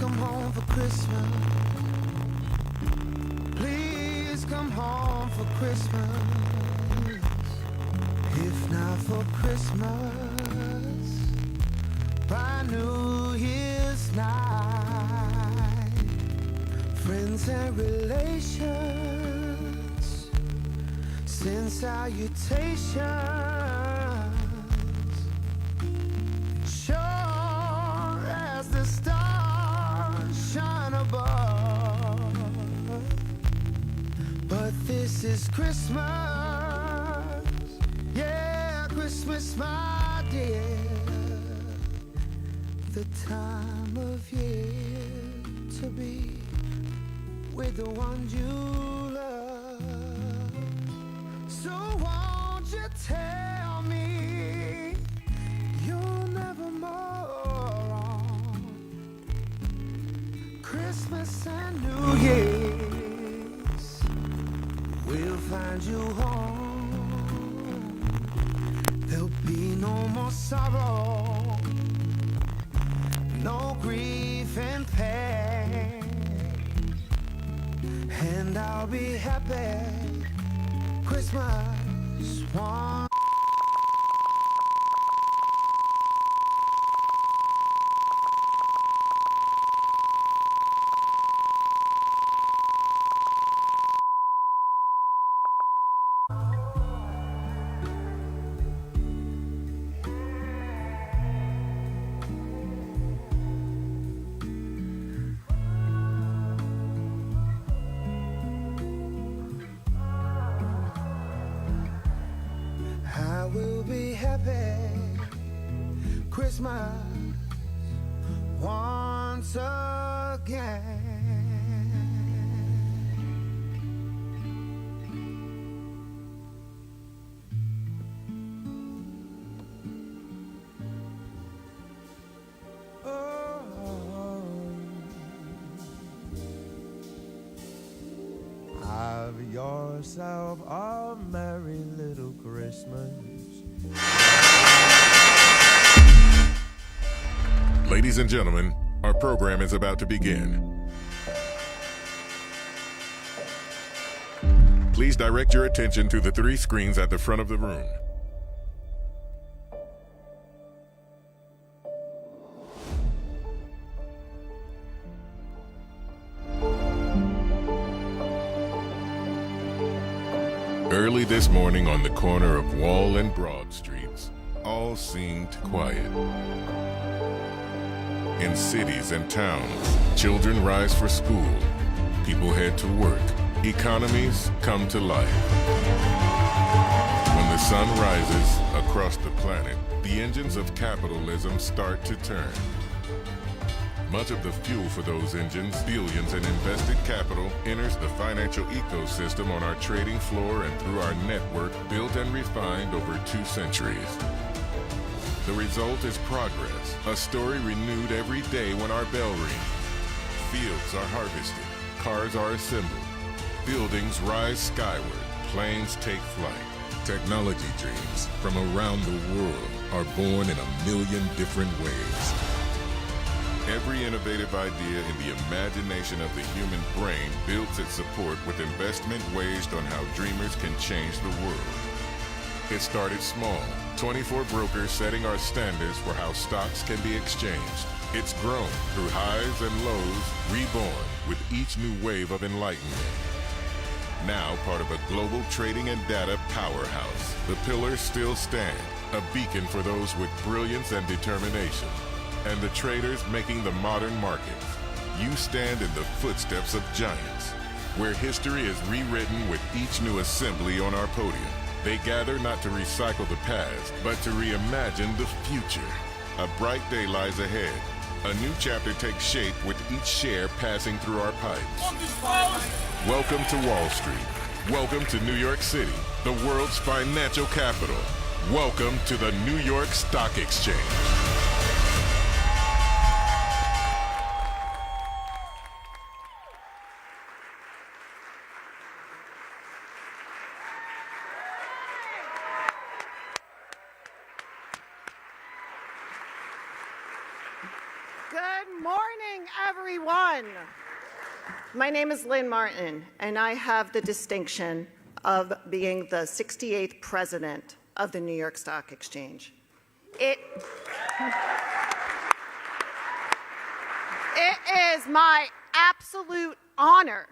come home for Christmas. Please come home for Christmas. If not for Christmas, by New Year's night, friends and relations send salutations. Sure as the stars shine above, but this is Christmas. Yeah, Christmas, my dear, the time of year to be with the ones you love. So won't you tell me you'll never more on Christmas and New Year's, we'll find you home. There'll be no more sorrow, no grief and pain, and I'll be happy. Christmas one. I will be happy Christmas once again. Oh, have yourself a merry little Christmas. Ladies and gentlemen, our program is about to begin. Please direct your attention to the 3 screens at the front of the room. Early this morning on the corner of Wall and Broad Streets, all seemed quiet. In cities and towns, children rise for school, people head to work, economies come to life. When the sun rises across the planet, the engines of capitalism start to turn. Much of the fuel for those engines, billions in invested capital, enters the financial ecosystem on our trading floor and through our network built and refined over 2 centuries. The result is progress, a story renewed every day when our bell rings. Fields are harvested, cars are assembled, buildings rise skyward, planes take flight. Technology dreams from around the world are born in a million different ways. Every innovative idea in the imagination of the human brain builds its support with investment waged on how dreamers can change the world. It started small, 24 brokers setting our standards for how stocks can be exchanged. It's grown through highs and lows, reborn with each new wave of enlightenment. Now part of a global trading and data powerhouse, the pillars still stand, a beacon for those with brilliance and determination. And the traders making the modern markets. You stand in the footsteps of giants, where history is rewritten with each new assembly on our podium. They gather not to recycle the past, but to reimagine the future. A bright day lies ahead. A new chapter takes shape with each share passing through our pipes. Welcome to Wall Street. Welcome to New York City, the world's financial capital. Welcome to the New York Stock Exchange. Good morning, everyone. My name is Lynn Martin, and I have the distinction of being the 68th president of the New York Stock Exchange. It is my absolute honor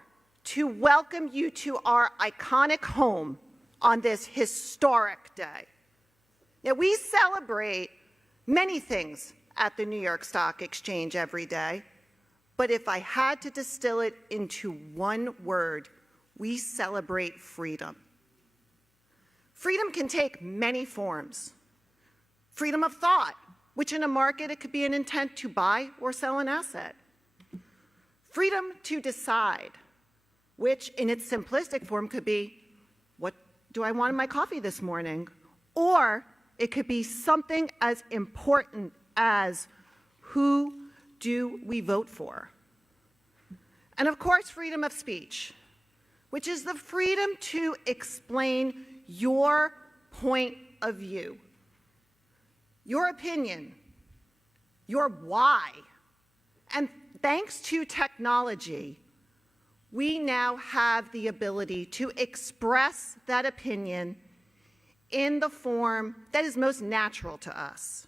to welcome you to our iconic home on this historic day. Now, we celebrate many things at the New York Stock Exchange every day, but if I had to distill it into one word, we celebrate freedom. Freedom can take many forms. Freedom of thought, which in a market it could be an intent to buy or sell an asset. Freedom to decide, which in its simplistic form could be, what do I want in my coffee this morning? Or it could be something as important as, who do we vote for? And of course, freedom of speech, which is the freedom to explain your point of view, your opinion, your why. And thanks to technology, we now have the ability to express that opinion in the form that is most natural to us.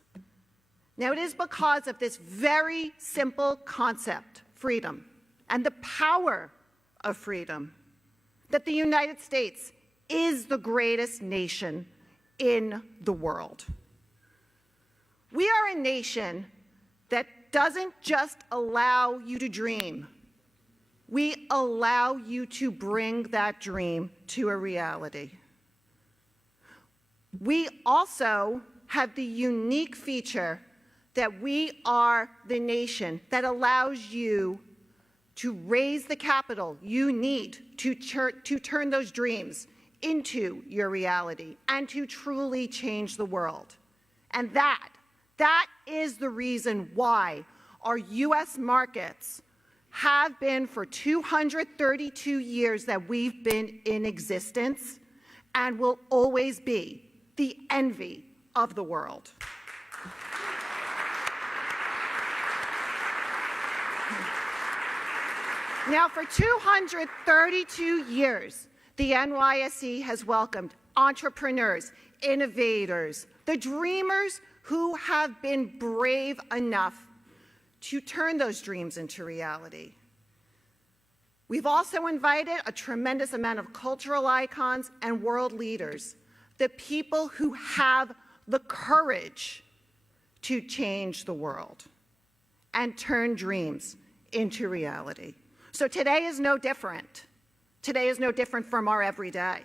Now, it is because of this very simple concept, freedom, and the power of freedom, that the United States is the greatest nation in the world. We are a nation that doesn't just allow you to dream. We allow you to bring that dream to a reality. We also have the unique feature that we are the nation that allows you to raise the capital you need to turn those dreams into your reality and to truly change the world. And that is the reason why our U.S. markets have been, for 232 years that we've been in existence, and will always be the envy of the world. Now, for 232 years, the NYSE has welcomed entrepreneurs, innovators, the dreamers who have been brave enough to turn those dreams into reality. We've also invited a tremendous amount of cultural icons and world leaders, the people who have the courage to change the world and turn dreams into reality. So today is no different. Today is no different from our everyday.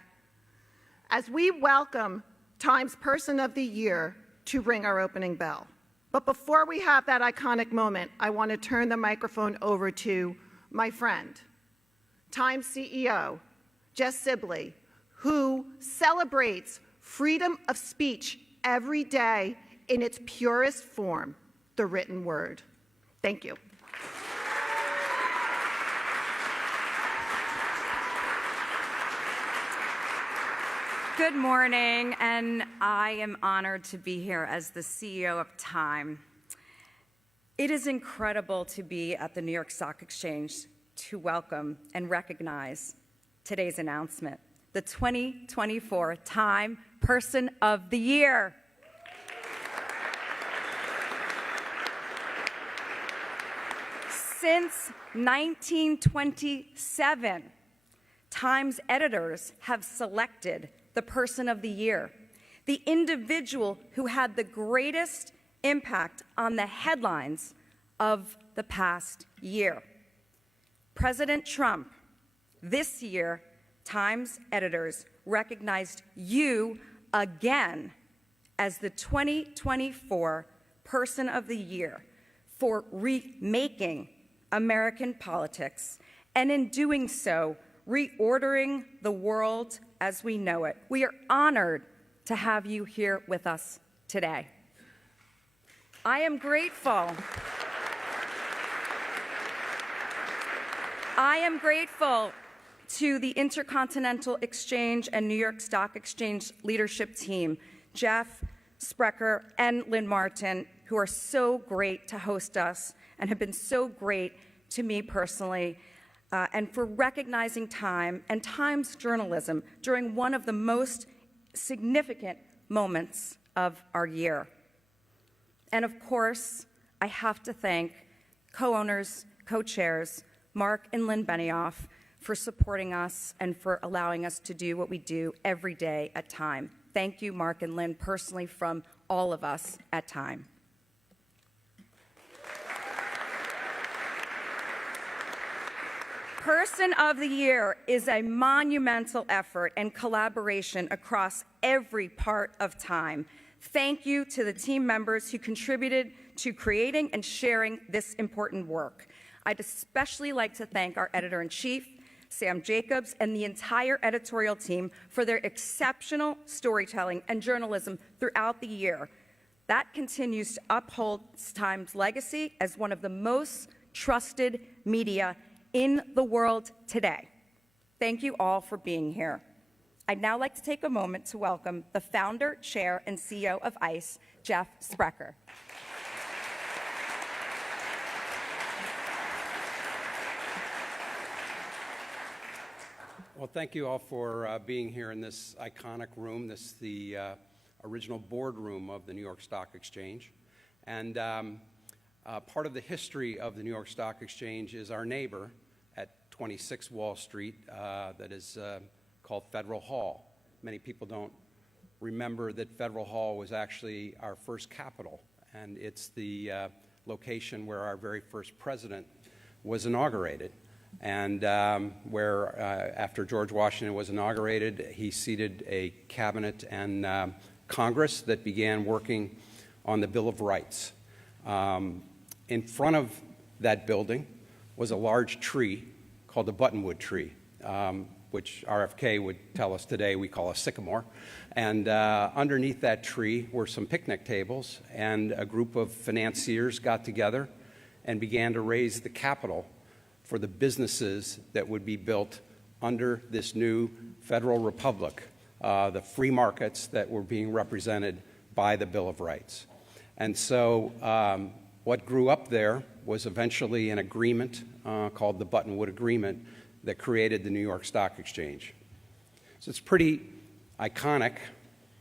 As we welcome Time's Person of the Year to ring our opening bell. But before we have that iconic moment, I want to turn the microphone over to my friend, Time CEO, Jess Sibley, who celebrates freedom of speech every day in its purest form, the written word. Thank you. Good morning, and I am honored to be here as the CEO of Time. It is incredible to be at the New York Stock Exchange to welcome and recognize today's announcement, the 2024 Time Person of the Year. Since 1927, Time's editors have selected the Person of the Year, the individual who had the greatest impact on the headlines of the past year. President Trump, this year, Time's editors recognized you again as the 2024 Person of the Year for remaking American politics, and in doing so, reordering the world as we know it. We are honored to have you here with us today. I am grateful. I am grateful to the Intercontinental Exchange and New York Stock Exchange leadership team, Jeff Sprecher and Lynn Martin, who are so great to host us and have been so great to me personally, and for recognizing time and Times journalism during one of the most significant moments of our year. And of course, I have to thank co-owners, co-chairs, Mark and Lynn Benioff, for supporting us and for allowing us to do what we do every day at Time. Thank you, Mark and Lynn, personally from all of us at Time. Person of the Year is a monumental effort and collaboration across every part of Time. Thank you to the team members who contributed to creating and sharing this important work. I'd especially like to thank our editor-in-chief, Sam Jacobs, and the entire editorial team for their exceptional storytelling and journalism throughout the year. That continues to uphold Time's legacy as one of the most trusted media in the world today. Thank you all for being here. I'd now like to take a moment to welcome the founder, chair, and CEO of ICE, Jeff Sprecher. Well, thank you all for being here in this iconic room. This is the original boardroom of the New York Stock Exchange. And part of the history of the New York Stock Exchange is our neighbor at 26 Wall Street that is called Federal Hall. Many people don't remember that Federal Hall was actually our first Capitol, and it's the location where our very first president was inaugurated, and where after George Washington was inaugurated, he seated a cabinet and Congress that began working on the Bill of Rights. In front of that building was a large tree called the Buttonwood tree, which RFK would tell us today we call a sycamore. And underneath that tree were some picnic tables, and a group of financiers got together and began to raise the capital for the businesses that would be built under this new federal republic, the free markets that were being represented by the Bill of Rights. And so what grew up there was eventually an agreement called the Buttonwood Agreement that created the New York Stock Exchange. So it's pretty iconic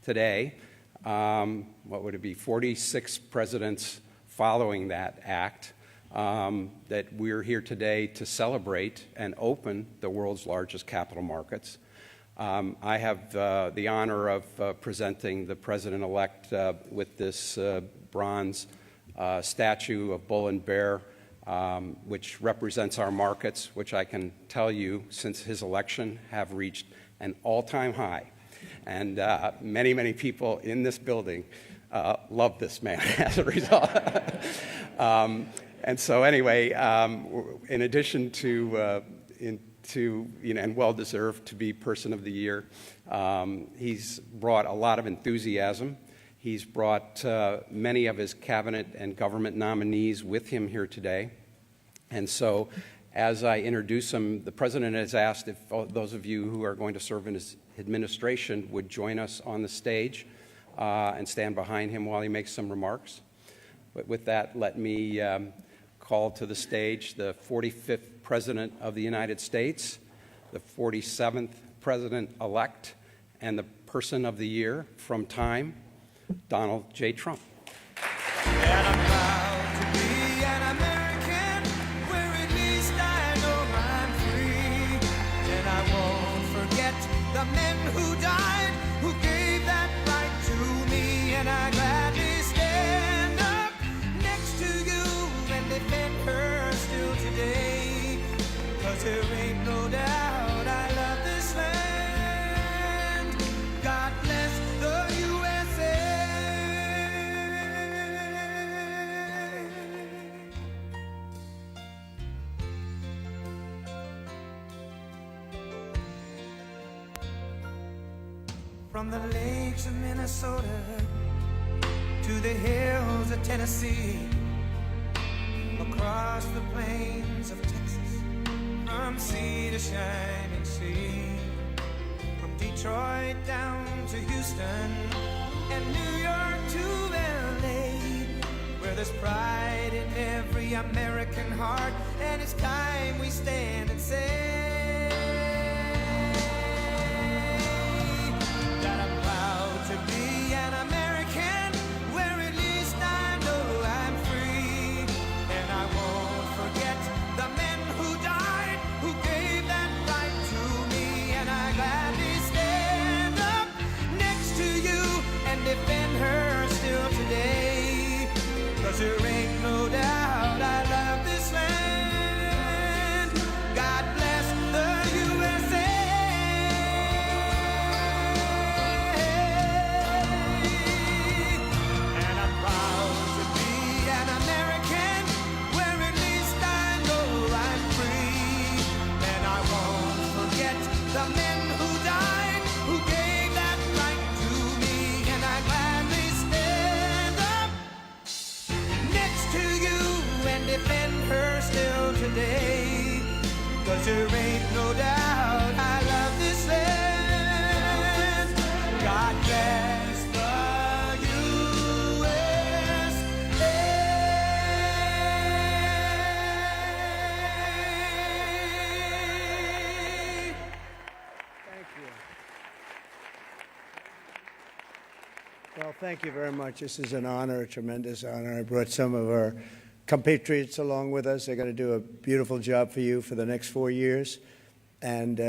today. What would it be, 46 presidents following that act, that we're here today to celebrate and open the world's largest capital markets. I have the honor of presenting the president-elect with this bronze statue of Bull and Bear, which represents our markets, which I can tell you since his election have reached an all-time high. And many, many people in this building love this man as a result. And so anyway, in addition to, and well-deserved to be Person of the Year, he's brought a lot of enthusiasm. He's brought many of his cabinet and government nominees with him here today. And so as I introduce him, the president has asked if those of you who are going to serve in his administration would join us on the stage and stand behind him while he makes some remarks. But with that, let me call to the stage the 45th President of the United States, the 47th President-elect, and the Person of the Year from Time, Donald J. Trump. And I'm proud to be an American, where at least I know I'm free. And I won't forget the men who died, who gave that right to me. And I gladly stand up next to you and defend her still today. 'Cause there ain't no doubt I love this land. God bless the USA. From the lakes of Minnesota to the hills of Tennessee, across the plains of Texas, from sea to shining sea, from Detroit down to Houston and New York to LA, there's pride in every American heart, and it's time we stand and say that I'm proud to be an American, where at least I know I'm free. And I won't forget the men who died, who gave that right to me. And I gladly stand up next to you and defend her still today. 'Cause there ain't no doubt I love this land. God bless the USA. And I'm proud to be an American, where at least I know I'm free. And I won't forget the men who died, who gave that right to me. And I gladly stand up next to you and defend her still today. 'Cause there ain't no doubt I love this land. God bless the USA. Thank you. Well, thank you very much. This is an honor, a tremendous honor. I brought some of our compatriots along with us. They're going to do a beautiful job for you for the next 4 years. And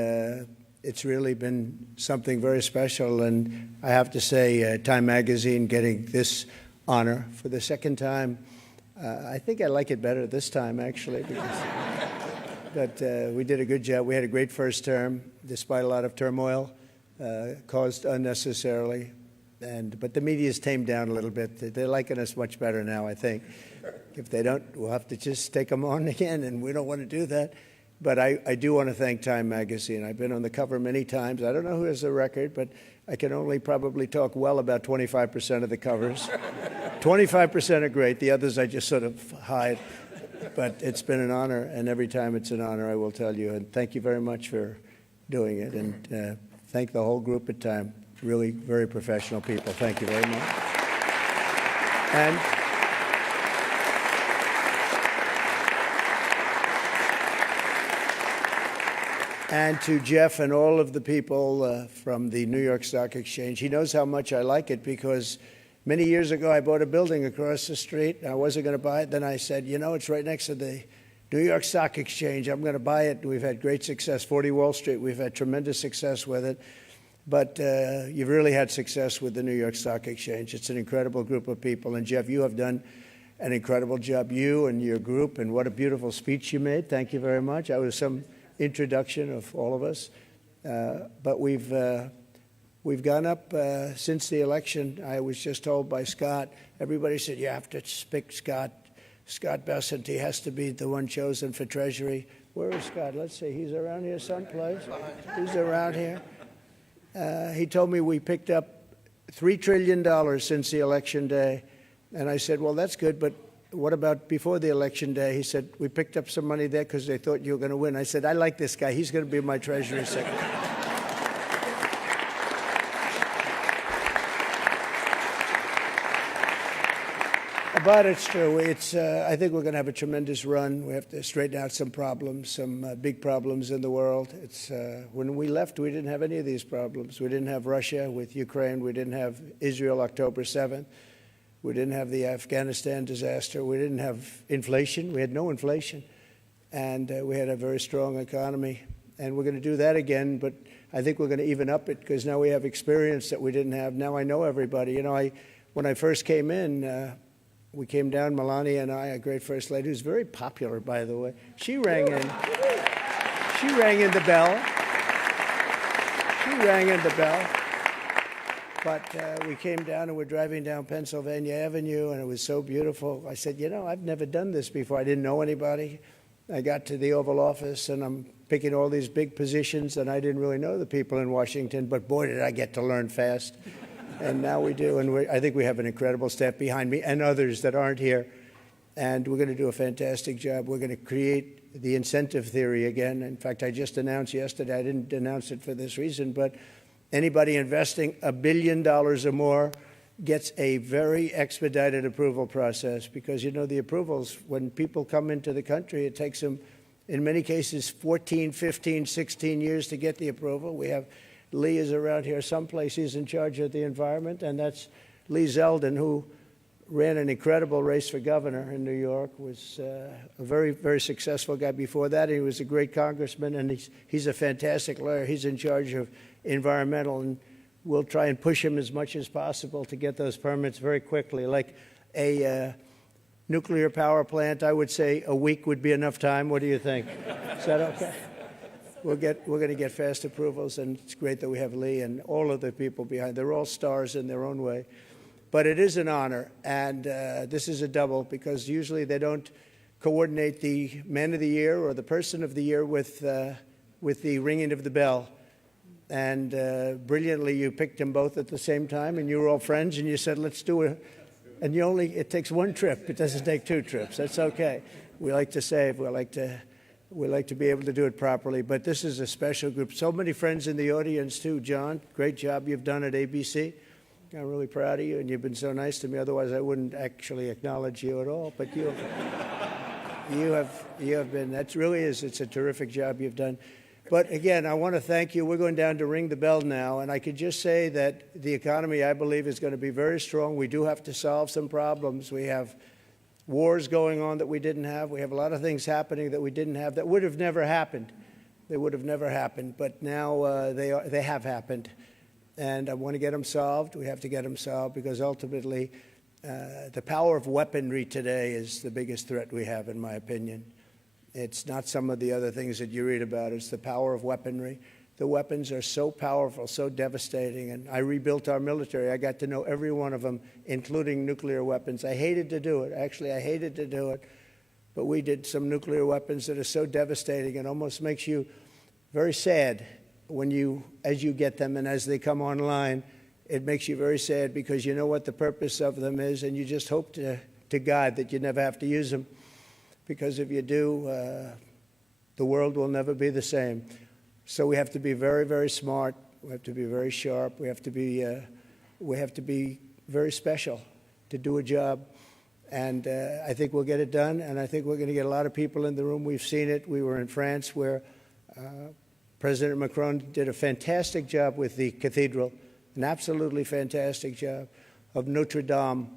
it's really been something very special. And I have to say, Time Magazine getting this honor for the second time, I think I like it better this time, actually. Because but we did a good job. We had a great first term, despite a lot of turmoil caused unnecessarily. But the media's tamed down a little bit. They're liking us much better now, I think. If they don't, we'll have to just take them on again, and we don't want to do that. But I do want to thank Time Magazine. I've been on the cover many times. I don't know who has the record, but I can only probably talk well about 25% of the covers. 25% are great. The others I just sort of hide. But it's been an honor, and every time it's an honor, I will tell you. And thank you very much for doing it. And thank the whole group at Time. Really very professional people. Thank you very much. And to Jeff and all of the people from the New York Stock Exchange. He knows how much I like it, because many years ago I bought a building across the street. I wasn't going to buy it. Then I said, you know, it's right next to the New York Stock Exchange. I'm going to buy it. We've had great success. 40 Wall Street, we've had tremendous success with it. But you've really had success with the New York Stock Exchange. It's an incredible group of people. And Jeff, you have done an incredible job, you and your group. And what a beautiful speech you made. Thank you very much. I was some introduction of all of us. But we've gone up since the election. I was just told by Scott, everybody said, you have to pick Scott Bessent. He has to be the one chosen for Treasury. Where is Scott? Let's see. He's around here someplace. He's around here. He told me we picked up $3 trillion since the election day. And I said, well, that's good, but what about before the election day? He said, we picked up some money there because they thought you were going to win. I said, I like this guy. He's going to be my Treasury Secretary. But it's true. I think we're going to have a tremendous run. We have to straighten out some problems, some big problems in the world. When we left, we didn't have any of these problems. We didn't have Russia with Ukraine. We didn't have Israel October 7th. We didn't have the Afghanistan disaster. We didn't have inflation. We had no inflation. And we had a very strong economy. And we're going to do that again, but I think we're going to even up it, because now we have experience that we didn't have. Now I know everybody. You know, when I first came in, we came down, Melania and I, a great First Lady, who's very popular, by the way. She rang in. She rang in the bell. She rang in the bell. But we came down and we're driving down Pennsylvania Avenue, and it was so beautiful. I said, you know, I've never done this before. I didn't know anybody. I got to the Oval Office, and I'm picking all these big positions, and I didn't really know the people in Washington, but boy, did I get to learn fast. And now we do, and I think we have an incredible staff behind me and others that aren't here. And we're going to do a fantastic job. We're going to create the incentive theory again. In fact, I just announced yesterday, I didn't announce it for this reason, but anybody investing $1 billion or more gets a very expedited approval process because, you know, the approvals, when people come into the country, it takes them, in many cases, 14, 15, 16 years to get the approval. We have Lee is around here someplace. He's in charge of the environment, and that's Lee Zeldin, who ran an incredible race for governor in New York, was a very, very successful guy before that. He was a great congressman, and he's a fantastic lawyer. He's in charge of environmental, and we'll try and push him as much as possible to get those permits very quickly. Like a nuclear power plant, I would say a week would be enough time. What do you think? Is that okay? We're going to get fast approvals, and it's great that we have Lee and all of the people behind. They're all stars in their own way. But it is an honor, and this is a double because usually they don't coordinate the Man of the Year or the Person of the Year with the ringing of the bell. And brilliantly, you picked them both at the same time, and you were all friends, and you said, let's do it. And it takes one trip. It doesn't take two trips. That's okay. We like to save. We like to be able to do it properly. But this is a special group. So many friends in the audience, too. John, great job you've done at ABC. I'm really proud of you, and you've been so nice to me. Otherwise, I wouldn't actually acknowledge you at all. But you have been. That really is. It's a terrific job you've done. But again, I want to thank you. We're going down to ring the bell now, and I could just say that the economy, I believe, is going to be very strong. We do have to solve some problems. We have wars going on that we didn't have. We have a lot of things happening that we didn't have that would have never happened. They would have never happened, but now they have happened. And I want to get them solved. We have to get them solved because ultimately the power of weaponry today is the biggest threat we have, in my opinion. It's not some of the other things that you read about. It's the power of weaponry. The weapons are so powerful, so devastating. And I rebuilt our military. I got to know every one of them, including nuclear weapons. I hated to do it. Actually, I hated to do it. But we did some nuclear weapons that are so devastating. It almost makes you very sad as you get them and as they come online. It makes you very sad because you know what the purpose of them is, and you just hope to God that you never have to use them. Because if you do, the world will never be the same. So we have to be very, very smart. We have to be very sharp. We have to be very special to do a job. And I think we'll get it done. And I think we're going to get a lot of people in the room. We've seen it. We were in France where President Macron did a fantastic job with the cathedral, an absolutely fantastic job, of Notre Dame.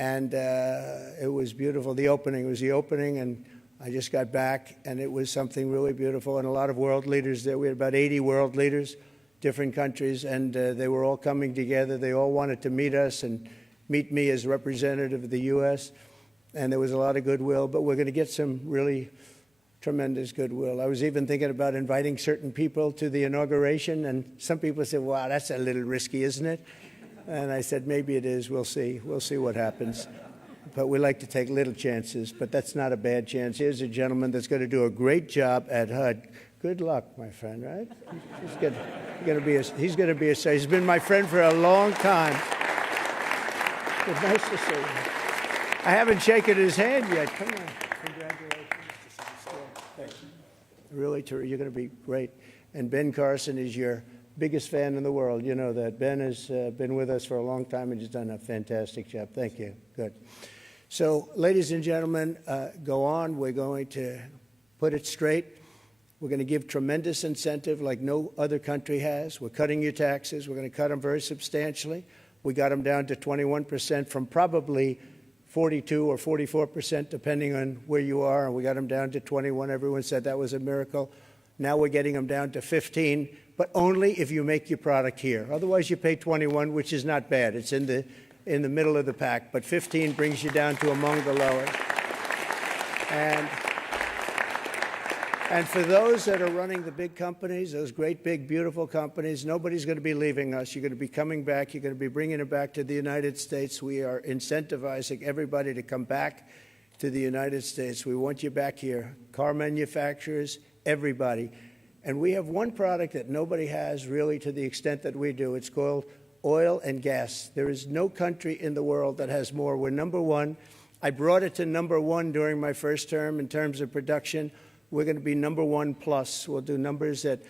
And it was beautiful. The opening was the opening, and I just got back, and it was something really beautiful. And a lot of world leaders there. We had about 80 world leaders, different countries, and they were all coming together. They all wanted to meet us and meet me as representative of the U.S., and there was a lot of goodwill. But we're going to get some really tremendous goodwill. I was even thinking about inviting certain people to the inauguration, and some people said, wow, that's a little risky, isn't it? And I said, maybe it is. We'll see. We'll see what happens. But we like to take little chances, but that's not a bad chance. Here's a gentleman that's going to do a great job at HUD. Good luck, my friend, right? He's going to be a star. He's been my friend for a long time. It's nice to see you. I haven't shaken his hand yet. Come on. Congratulations. Thanks. Really, you're going to be great. And Ben Carson is your biggest fan in the world. You know that. Ben has been with us for a long time and has done a fantastic job. Thank you. Good. So, ladies and gentlemen, go on. We're going to put it straight. We're going to give tremendous incentive like no other country has. We're cutting your taxes. We're going to cut them very substantially. We got them down to 21% from probably 42 or 44%, depending on where you are. And we got them down to 21. Everyone said that was a miracle. Now we're getting them down to 15, but only if you make your product here. Otherwise, you pay 21, which is not bad. It's in the middle of the pack. But 15 brings you down to among the lowest. And for those that are running the big companies, those great, big, beautiful companies, nobody's going to be leaving us. You're going to be coming back. You're going to be bringing it back to the United States. We are incentivizing everybody to come back to the United States. We want you back here. Car manufacturers, everybody. And we have one product that nobody has really to the extent that we do. It's called oil and gas. There is no country in the world that has more. We're number one. I brought it to number one during my first term in terms of production. We're going to be number one plus. We'll do numbers that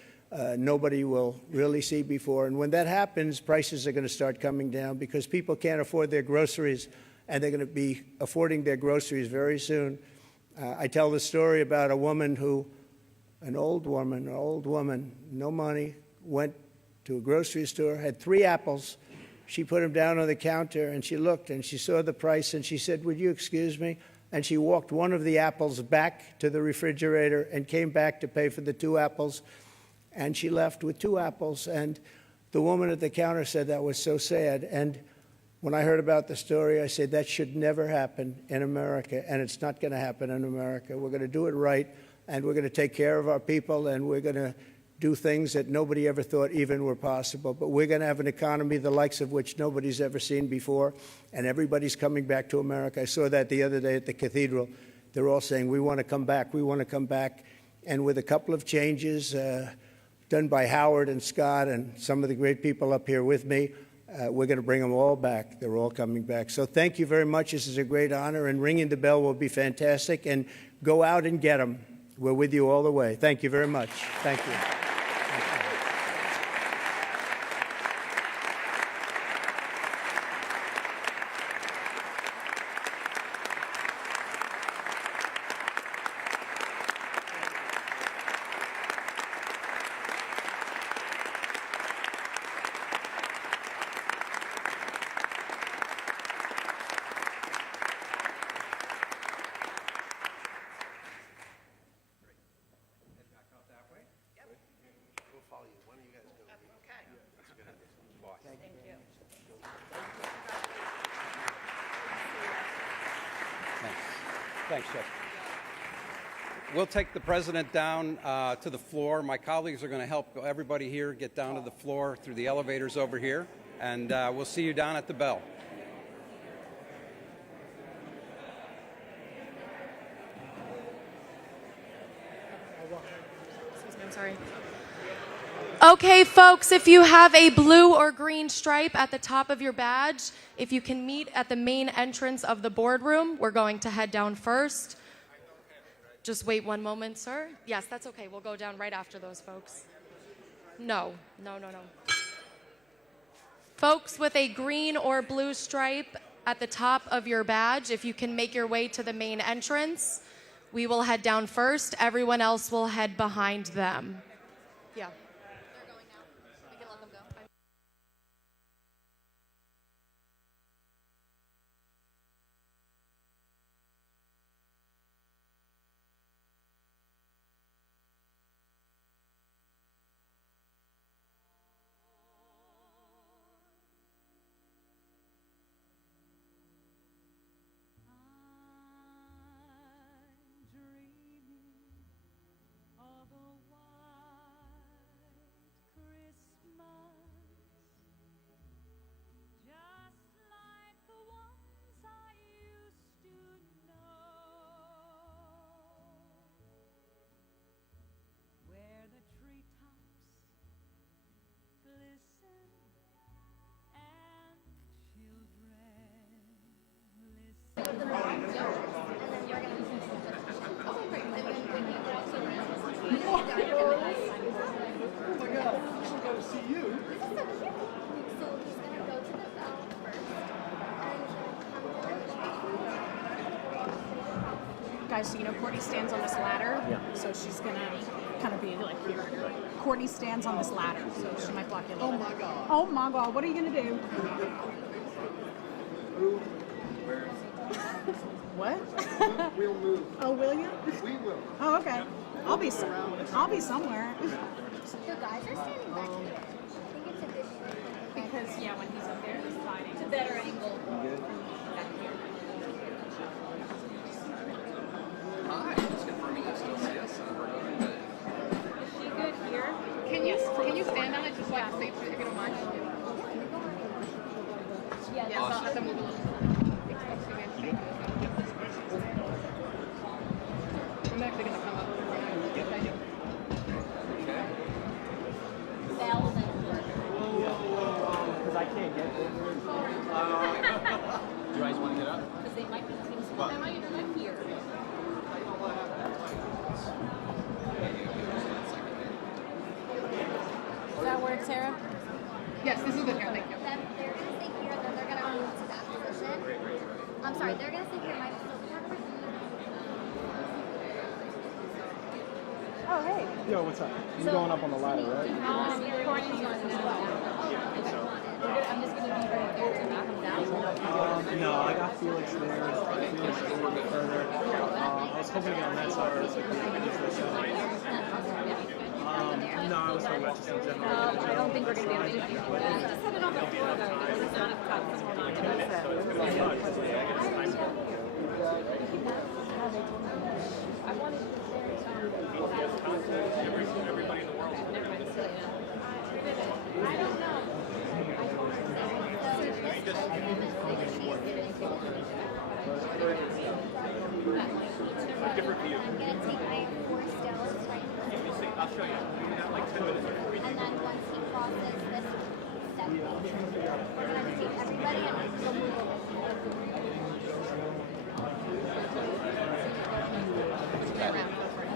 nobody will really see before. And when that happens, prices are going to start coming down because people can't afford their groceries, and they're going to be affording their groceries very soon. I tell the story about a woman who, an old woman, no money, went to a grocery store, had 3 apples. She put them down on the counter, and she looked, and she saw the price, and she said, "Would you excuse me?" And she walked one of the apples back to the refrigerator and came back to pay for the 2 apples. And she left with 2 apples. And the woman at the counter said that was so sad. And when I heard about the story, I said, that should never happen in America. And it's not going to happen in America. We're going to do it right, and we're going to take care of our people, and we're going to do things that nobody ever thought even were possible. But we're going to have an economy the likes of which nobody's ever seen before, and everybody's coming back to America. I saw that the other day at the cathedral. They're all saying, we want to come back, we want to come back. And with a couple of changes done by Howard and Scott and some of the great people up here with me, we're going to bring them all back. They're all coming back. So thank you very much. This is a great honor, and ringing the bell will be fantastic. And go out and get them. We're with you all the way. Thank you very much. Thank you. Thanks, Jeff. We'll take the president down to the floor. My colleagues are going to help everybody here get down to the floor through the elevators over here, and we'll see you down at the bell. Excuse me, I'm sorry. Okay, folks, if you have a blue or green stripe at the top of your badge, if you can meet at the main entrance of the boardroom, we're going to head down first. Just wait one moment, sir. Yes, that's okay. We'll go down right after those folks. No. Folks with a green or blue stripe at the top of your badge, if you can make your way to the main entrance, we will head down first. Everyone else will head behind them. Yeah. Guys, so you know Courtney stands on this ladder, so she's gonna kind of be like here. Courtney stands on this ladder, so she might block you a little bit. Oh my god! Oh my god! What are you gonna do? What? We'll move. Oh, will you? We will. Oh, okay. I'll be somewhere. The guys are standing back here. I think it's a good Because yeah, when he's up there, he's fighting. It's a better angle. Hi, just confirming you still see us. We're going to. Is she good here? Can you stand on it just so I can see if you don't mind? Yeah, Yes, I'll have to move a little. I'm actually going to come up. bells and Because I can't get over it. good, Sarah? Yes, this is good here. Thank you. They're gonna stay here, then they're gonna move to that position. I'm sorry, they're gonna stay here. Oh, hey. Yo, what's up? You're going up on the ladder, right? Courtney's going as well. I'm just gonna be right there to knock them down. No, I got Felix there. Felix is a little bit further. I was hoping to get on that side. It's like the images or so. No, I was talking about just in general. I don't think we're gonna be able to do anything. Just set it on the floor though. It's not a cut because we're not gonna miss I wanted to Everybody in the world is going to do this. I don't know. Different view. I'm gonna take my 4 stills right here. I'll show you. We have like 10 minutes. And then once he crosses this step, we're gonna take everybody and we'll move over.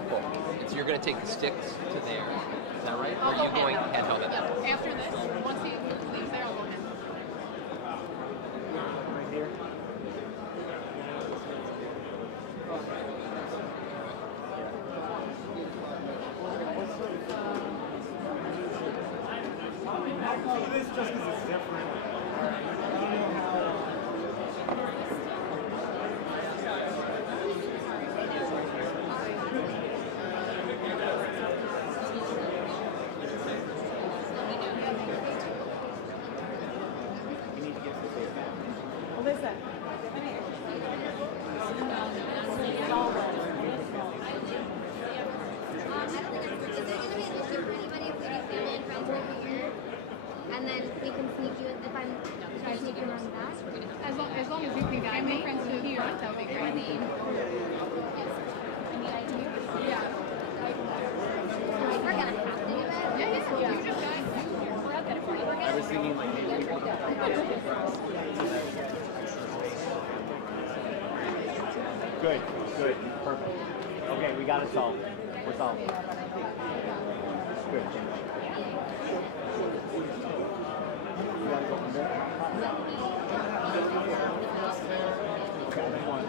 Cool. So you're going to take the sticks to there. Is that right? Or are you going handheld it? Yeah, after this, once he leaves there, I'll go ahead. Right here. I'll do this just because it's different. I don't know how. Listen. Is there gonna be an issue for anybody if we do family and friends over here? And then we can sneak you if I'm should I sneak you around the back? As long as you can get my friends to the front, that would be great. Any idea? Yeah. We're gonna have to do it. Yeah. You just guys. I was thinking like maybe we Good, perfect. Okay, we got it solved. We're solved. Good. We gotta go from there. Okay, I want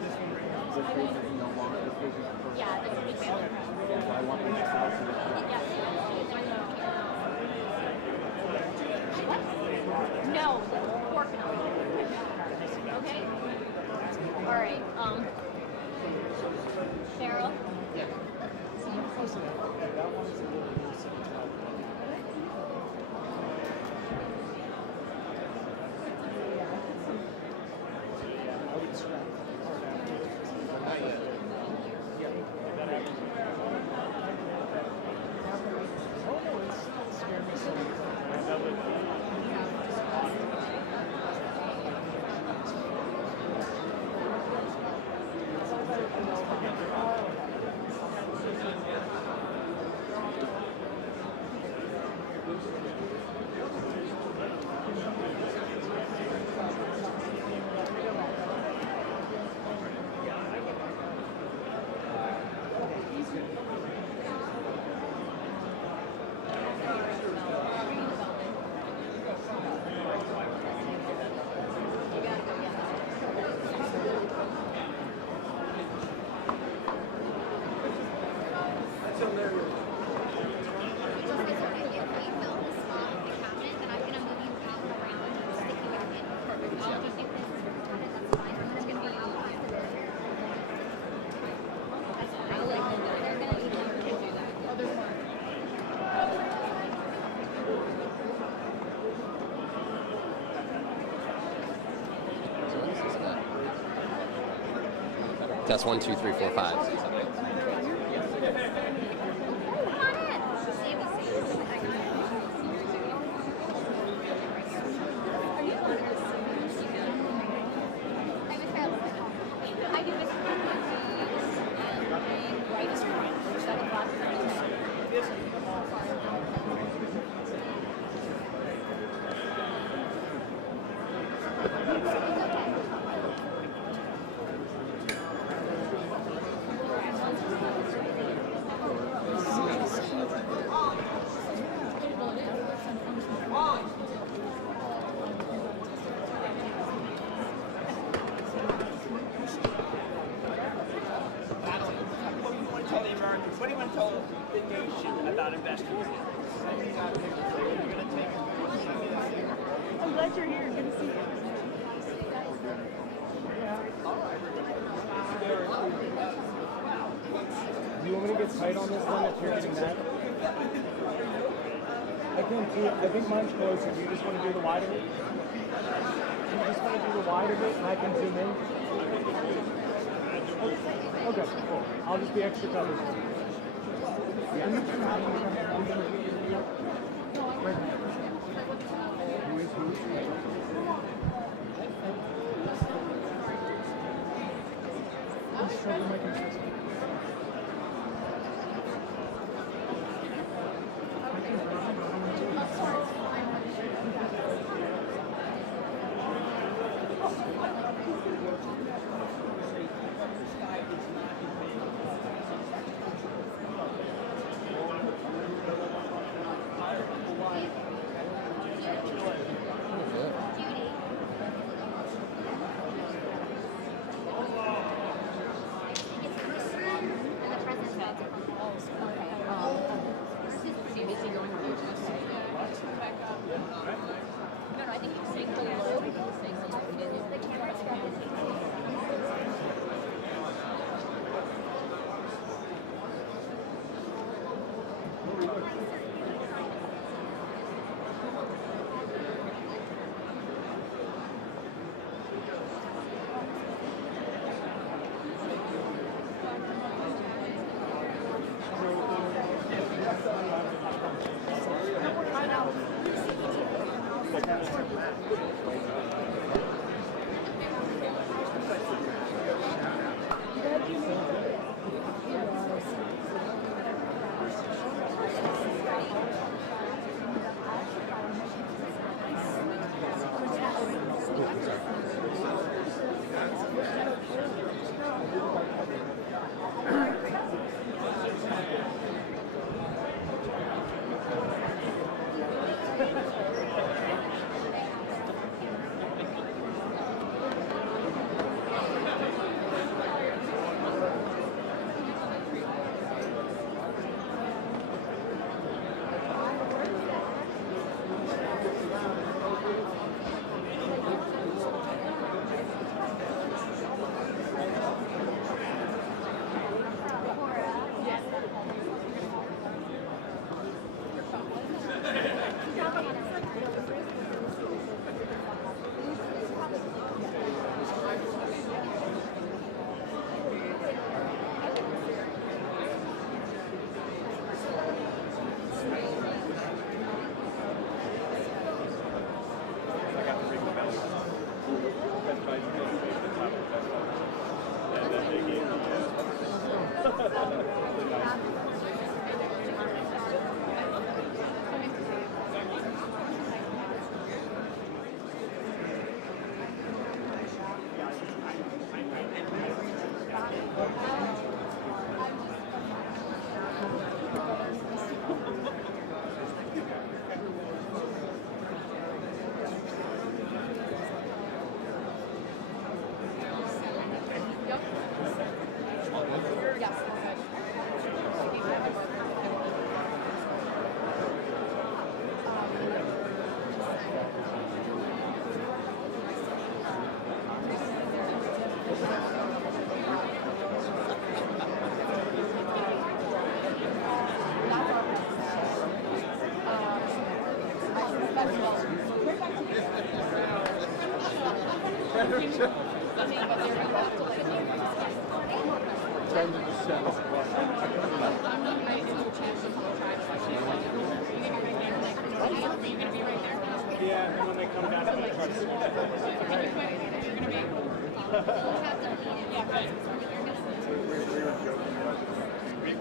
this space is no longer, this space is for. Yeah, this would be good. Yeah, so I want the next house to No, pork no. Okay. All right. Cheryl. Yeah. Test 1, 2, 3, 4, 5. 6, 7, 8. told the nation about investing. I'm glad you're here. Good to see you. Do you want me to get tight on this one if you're getting that? I can too. I think mine's closer. Do you just want to do the wide of it? Do you just want to do the wide of it and I can zoom in? Okay, cool. I'll just be extra covered. We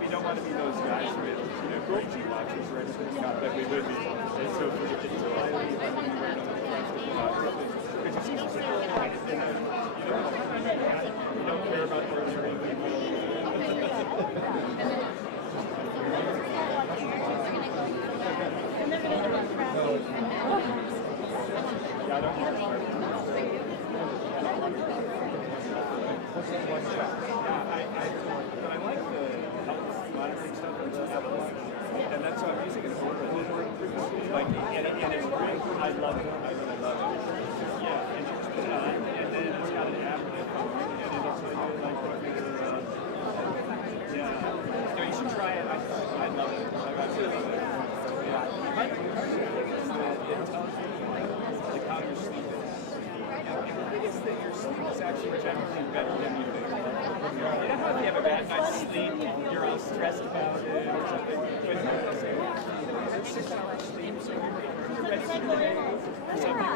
don't want to be those guys who have great G watches, right? Not that we would be. And so if we get to you don't care about where they're going to I like the monitoring stuff. so I'm using an overboard like, and it's great. I love it. I love it. Yeah, and you just put it on, and then it's got an app on your phone, and it'll tell you like what you're. Yeah. No, you should try it. I love it. I really love it. Yeah. My thing is that it tells you like how your sleep is. And the biggest thing, your sleep is actually generally better than you think. You know how if you have a bad night's sleep, you're all stressed about it or something. But you know, say, it's 6 hours sleep, so you're ready for the day or something.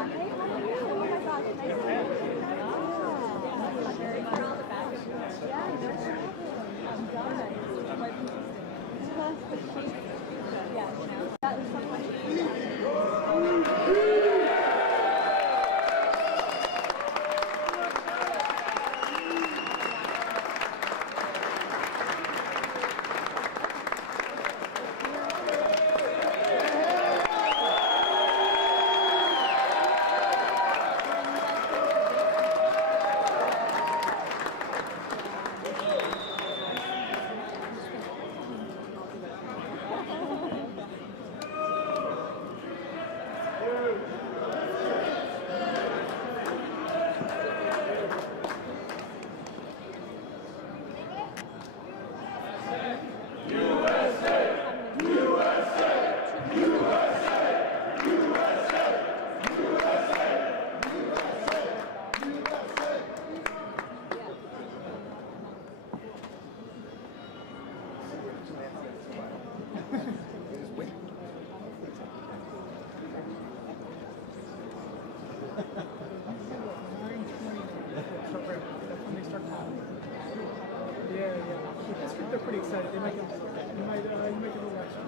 They're pretty excited. They might get a little extra.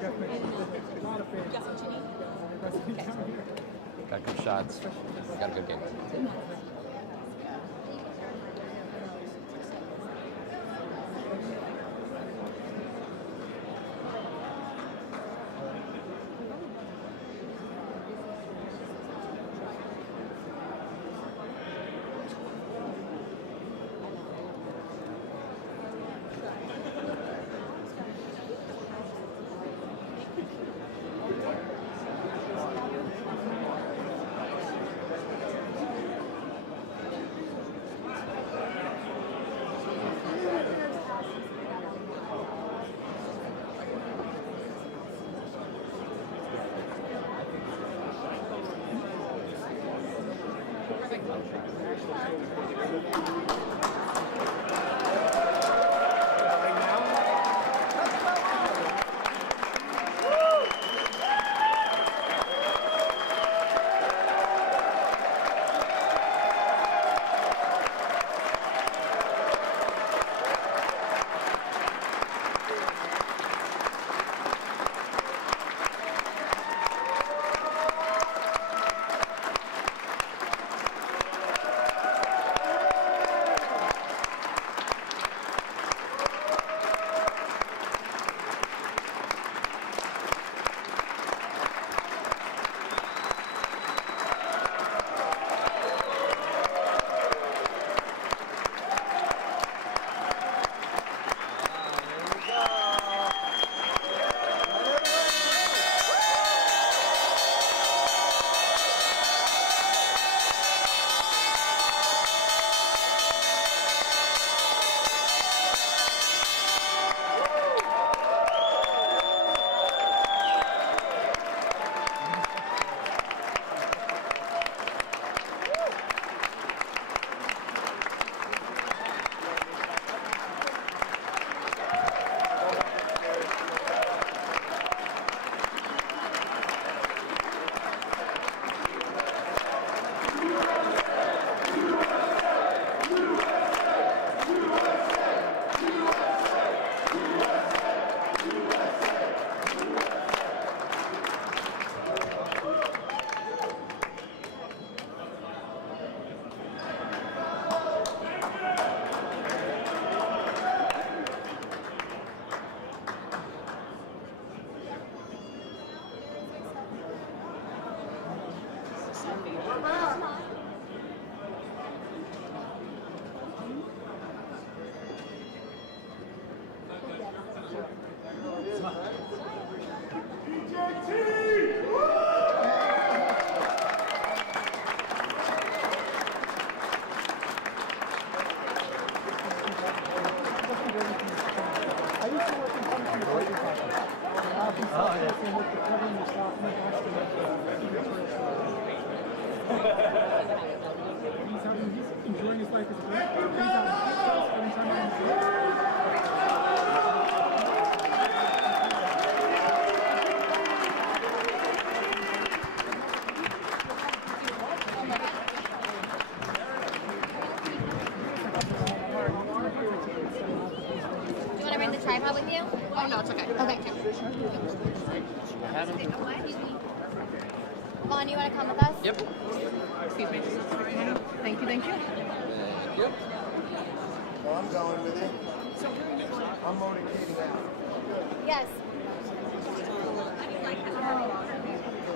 Jeff mentioned a lot of fans. Got good shots. Got a good game. stripe is good. Every time I'm good. Do you want to bring the tripod with you? Oh, no, it's okay. Okay. Vaughn, you want to come with us? Yep. Excuse me. Thank you, thank you. Yep. Well, I'm going with you. I'm motivating out. Yes.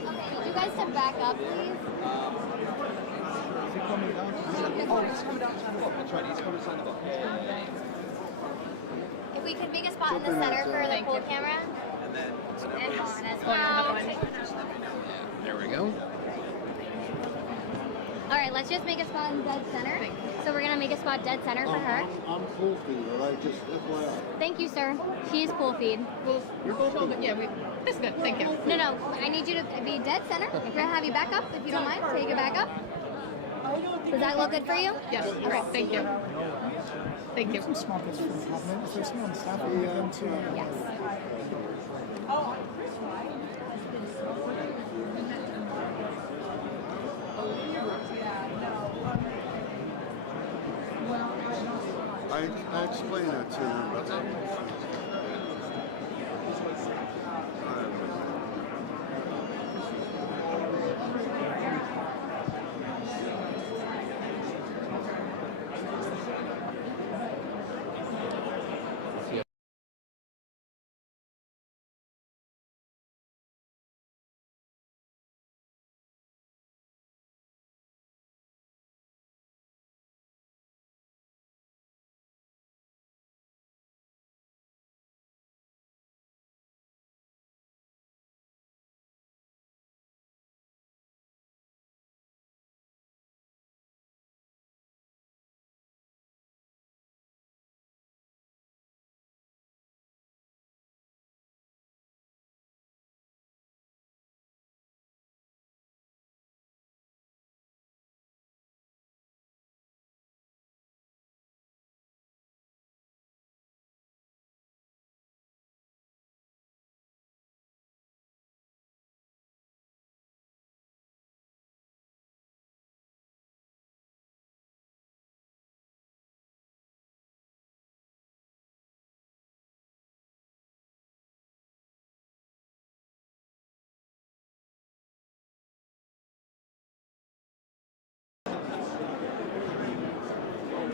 Okay, would you guys step back up, please? If we could make a spot in the center for the pool camera. And Vaughn as well. There we go. All right, let's just make a spot in dead center. So we're gonna make a spot dead center for her. I'm cool feed, all right? Just FYI. Thank you, sir. She is cool feed. Well, you're both over. Yeah, this is good. Thank you. No, I need you to be dead center. We're gonna have you back up if you don't mind. Take it back up. Does that look good for you? Yes. All right. Thank you. Thank you. Some small bits for the compliment. If there's someone on staff, we need them to. Yes. I explained that to them. What's up?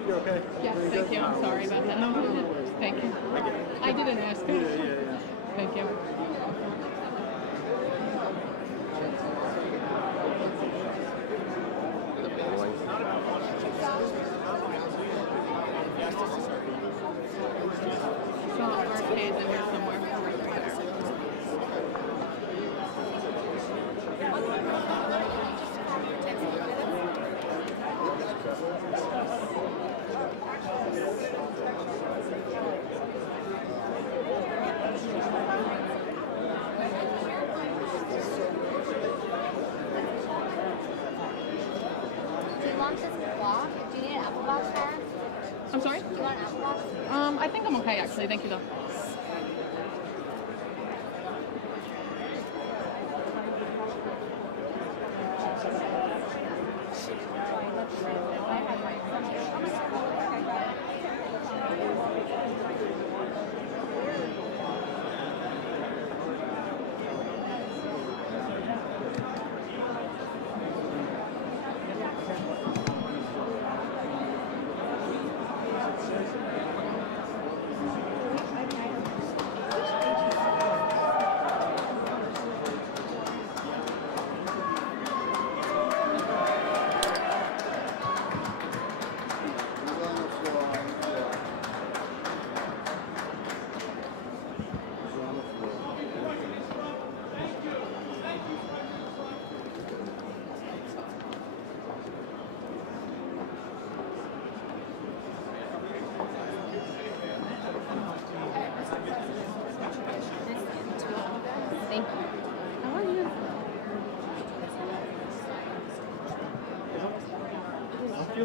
You okay? Yes, thank you. I'm sorry about that. No, thank you. I didn't ask. Thank you. So arcades in here somewhere. Do you want this block? Do you need an apple box there? I'm sorry? Do you want an apple box? I think I'm okay actually. Thank you though.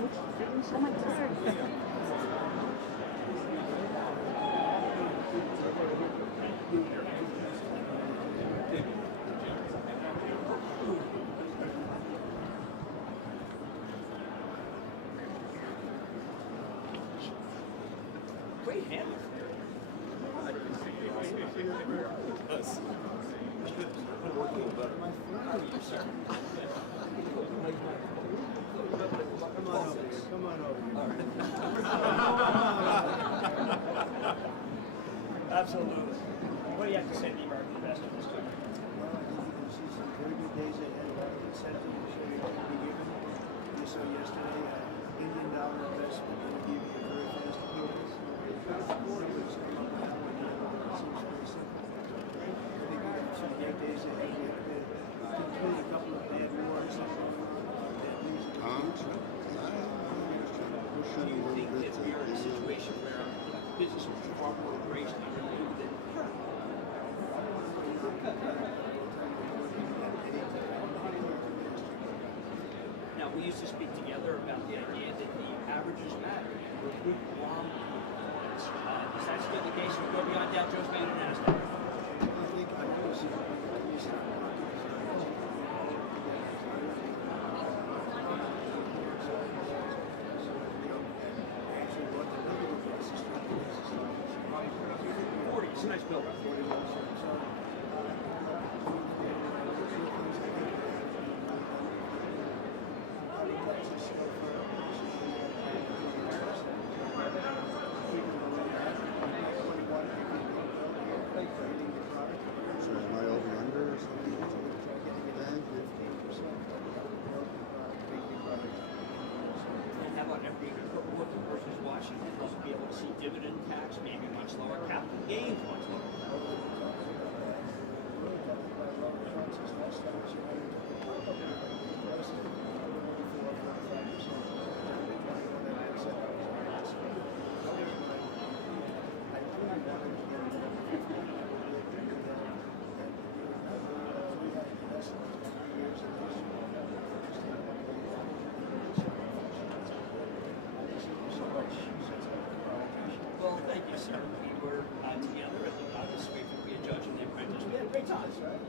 Oh my God. Great handle. Come on over. Absolutely. What do you have to say to the American investor this time? Well, I think you see some very good days ahead. A lot of incentive to show you what we given. You saw yesterday $1 billion investment in give you a very fast yields. Somebody's come up with that one. It seems very simple. I think we have some great days ahead. We have to conclude a couple of bad wars. Do you think that we are in a situation where business is far more embraced and renewed than now, we used to speak together about the idea that the averages matter. We're good long performance. Is that still the case? We go beyond Dow Jones, and NASDAQ. I think I always It's a nice build. So am I over under or something? Thank you. And how about every working person's watching? They'll be able to see dividend tax, maybe much lower, capital gains much lower. Well, thank you, sir. We were together at the office week to be a judge in the apprentice. We had great times, right?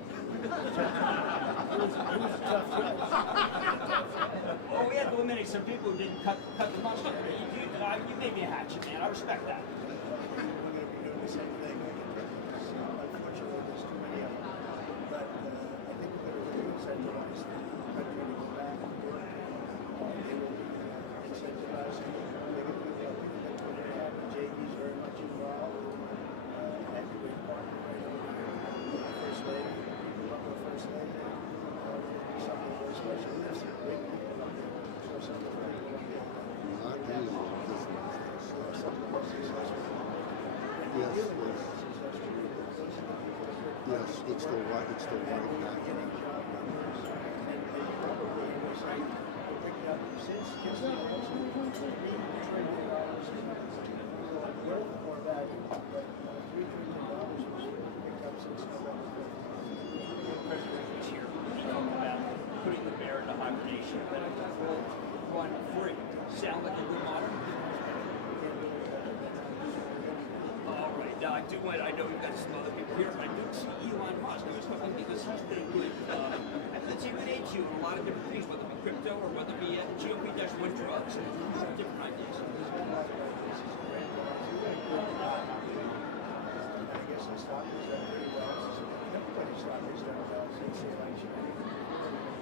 Well, we had to eliminate some people who didn't cut the mustard. You made me a hatchet, man. I respect that. We're going to be doing the same thing. Unfortunately, there's too many of them. But I think we're going to really incentivize the country to go back and work. They will be incentivizing. They're going to be JP's very much involved. And we're partnering right over here. First Lady, First Lady. Something very special. There's some great people up there. So something very good. Not these Yes, yes. Yes, it's the white document. President here, he talked about putting the bear into hibernation. Run free. Sound like a good model? All right. Now, I know we've got some other people here, but I do see Elon Musk. I was hoping because he's been a good, let's say, good aid to you in a lot of different things, whether it be crypto or whether it be GOP-1 drugs, and a lot of different ideas. Stock is done pretty well. Everybody's stock is done well since the election.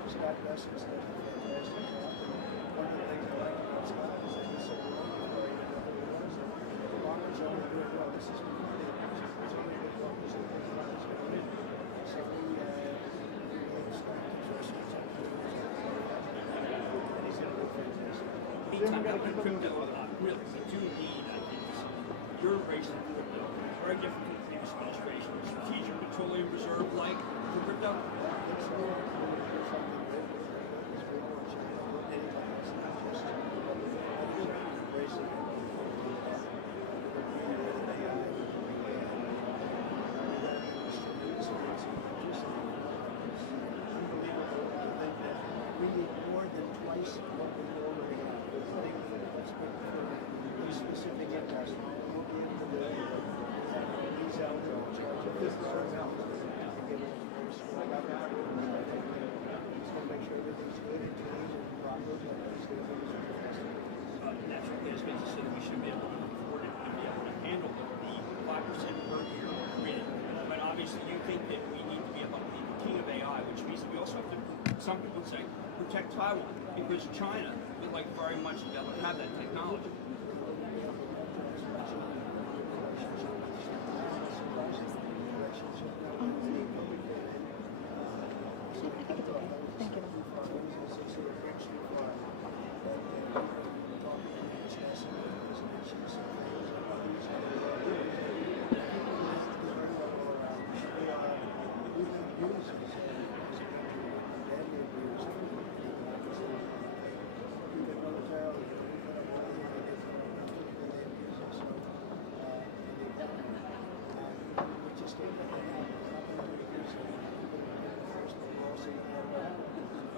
Scott Bessent's done fantastic. One of the things I like about Scott is that he's so well the Walker's only doing well. This is it's only good Walker's going to win. So we Scott keeps our seats up to and he's going to look fantastic. Anytime I put crypto really, we do need, I think, your embracing crypto. Very different from the previous administration. Strategic Petroleum Reserve like for crypto. We need more than twice what we already have. which means we also have to, some people say, protect Taiwan, because China would like very much to be able to have that technology.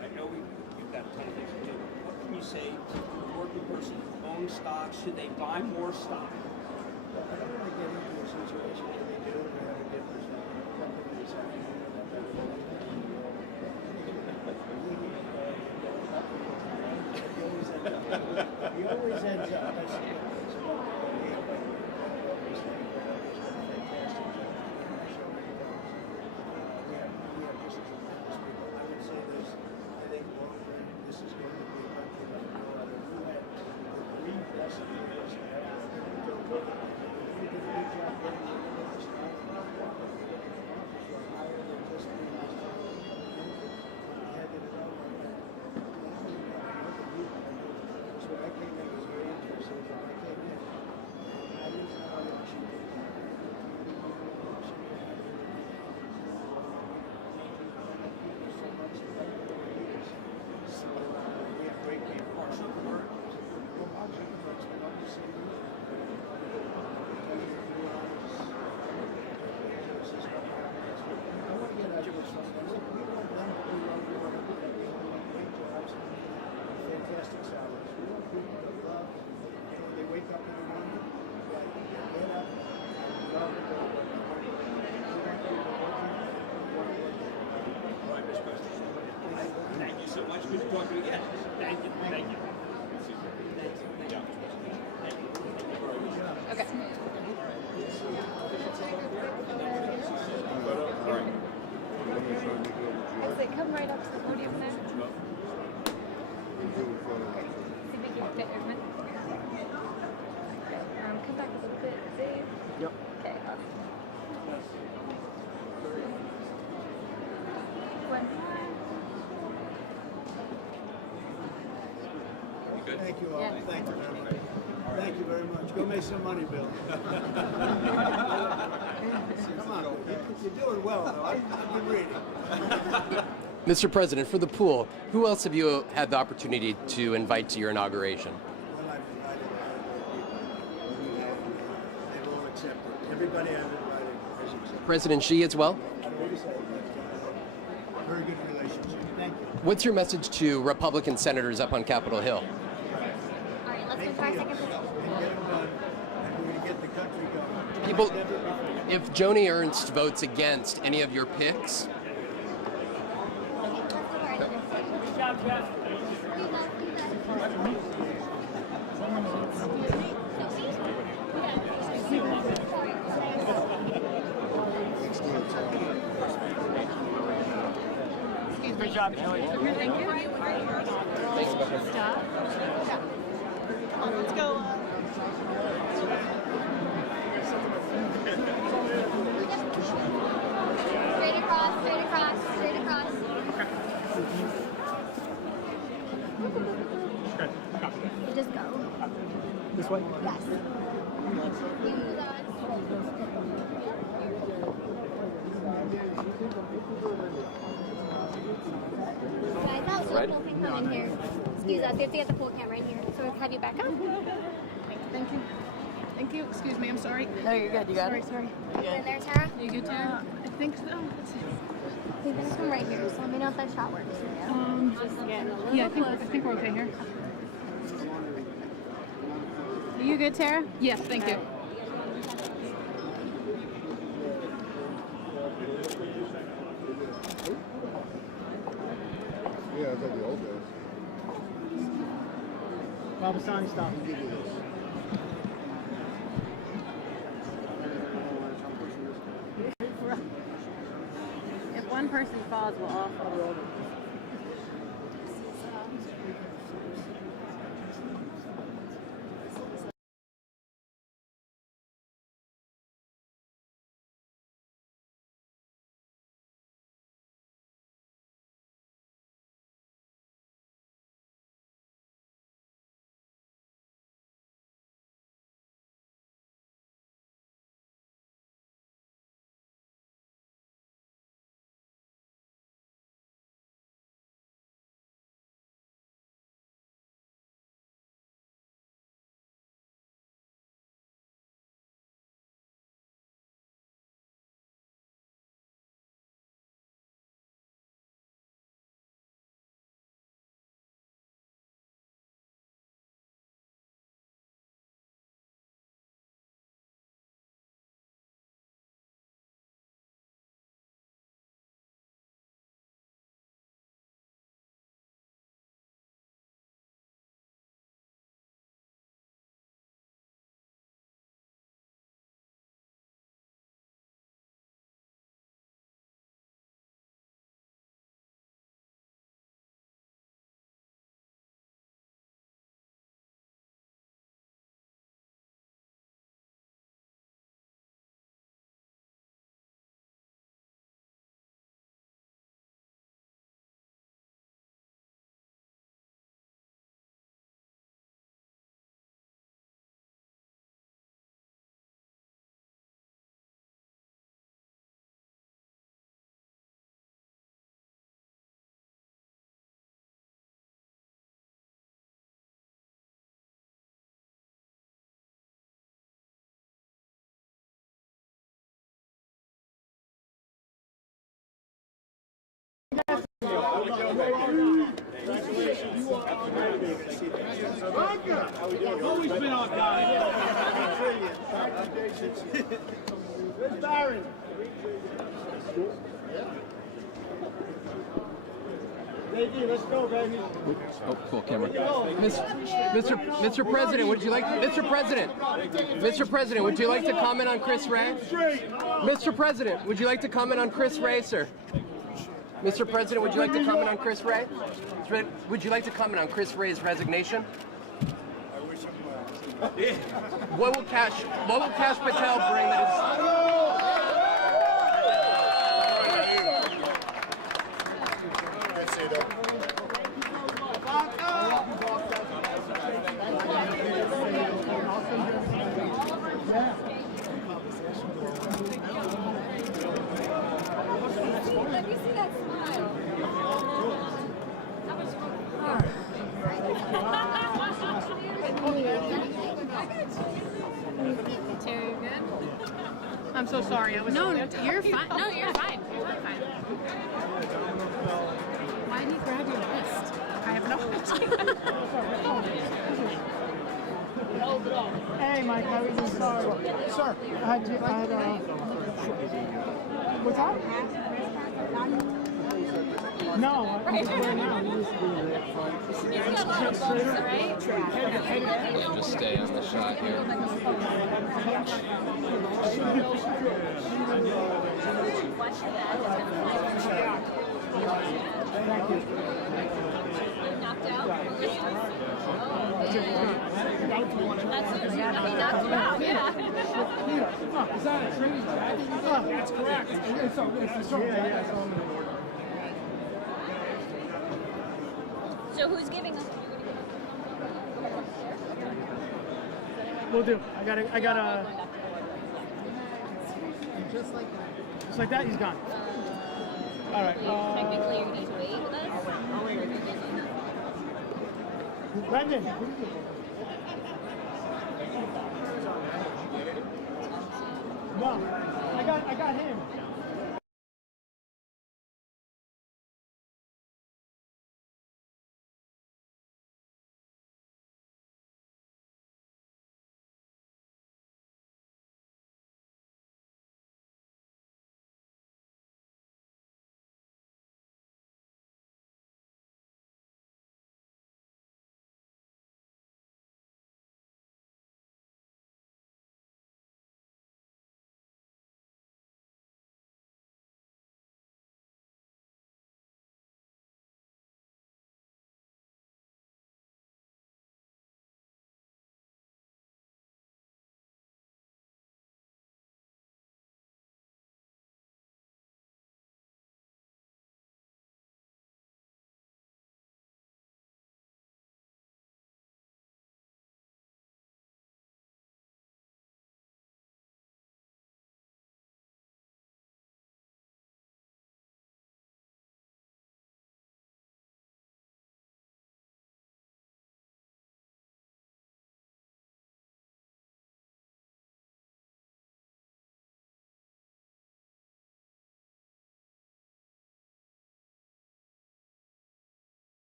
I know we've got a ton of things to do. What can you say to the working person who owns stock? Should they buy more stock? I don't want to get into a situation where they do or have a difference with companies. He always ends up. Fantastic salaries. We want people to love, they wake up in the morning, they get up, love it. All right, Mr. President. Thank you so much. Good to talk to you again. Thank you. Thank you. Okay. I say come right up to the podium there. See if we can fit everyone. Come back a little bit, Dave. Yep. Okay, awesome. One more. Thank you all. Yeah. Thank you very much. Thank you very much. Go make some money, Bill. Come on. You're doing well, though. I've been reading. Mr. President, for the pool, who else have you had the opportunity to invite to your inauguration? Well, I've invited they've all accepted. Everybody I've invited has accepted. President Xi as well? I don't really say, but very good relationship. Thank you. What's your message to Republican senators up on Capitol Hill? All right, let's go to our second position. And get them done, and we're going to get the country going. People, if Joni Ernst votes against any of your picks, Good job, Joey. Thank you. Stop. Come on, let's go. Straight across, straight across, straight across. You just go. This way? Yes. Guys, that was Right. a cool thing coming here. Excuse us, we have to get the pool camera in here, so we'll have you back up. Thank you. Thank you. Excuse me, I'm sorry. No, you're good. You got Sorry, it. sorry. You in there, Tara? You good, Tara? I think so. Let's see. We've been from right here, so let me know if that shot works for you. Yeah, I think we're okay here. Are you good, Tara? Yes, thank you. Yeah, it's like the old days. Babasani, stop and give you this. F1. one person falls, we'll all fall. Always been on time. Where's Barron? Let's go, baby. Oh, cool camera. Mr. President, would you like Mr. President, would you like to comment on Chris Wray? Mr. President, would you like to comment on Chris Wray, sir? Mr. President, would you like to comment on Chris Wray? Would you like to comment on Chris Wray's resignation? What will Kash Patel bring that is... Let me see that smile. Terry, you good? I'm so sorry. I was No, you're fine. No, you're fine. You're totally fine. Why did he grab your wrist? I have no idea. Hey, Mike, how are you doing? Sorry. Sir, I had what's that? No, I'm just wearing out. We'll just stay on the shot here. Thank you. Knocked out? Is that a training bag? That's correct. So who's giving us? We'll do. I got a. Just like that, he's gone. All right. Technically, you're going to wait with us? Brendan. No, I got him.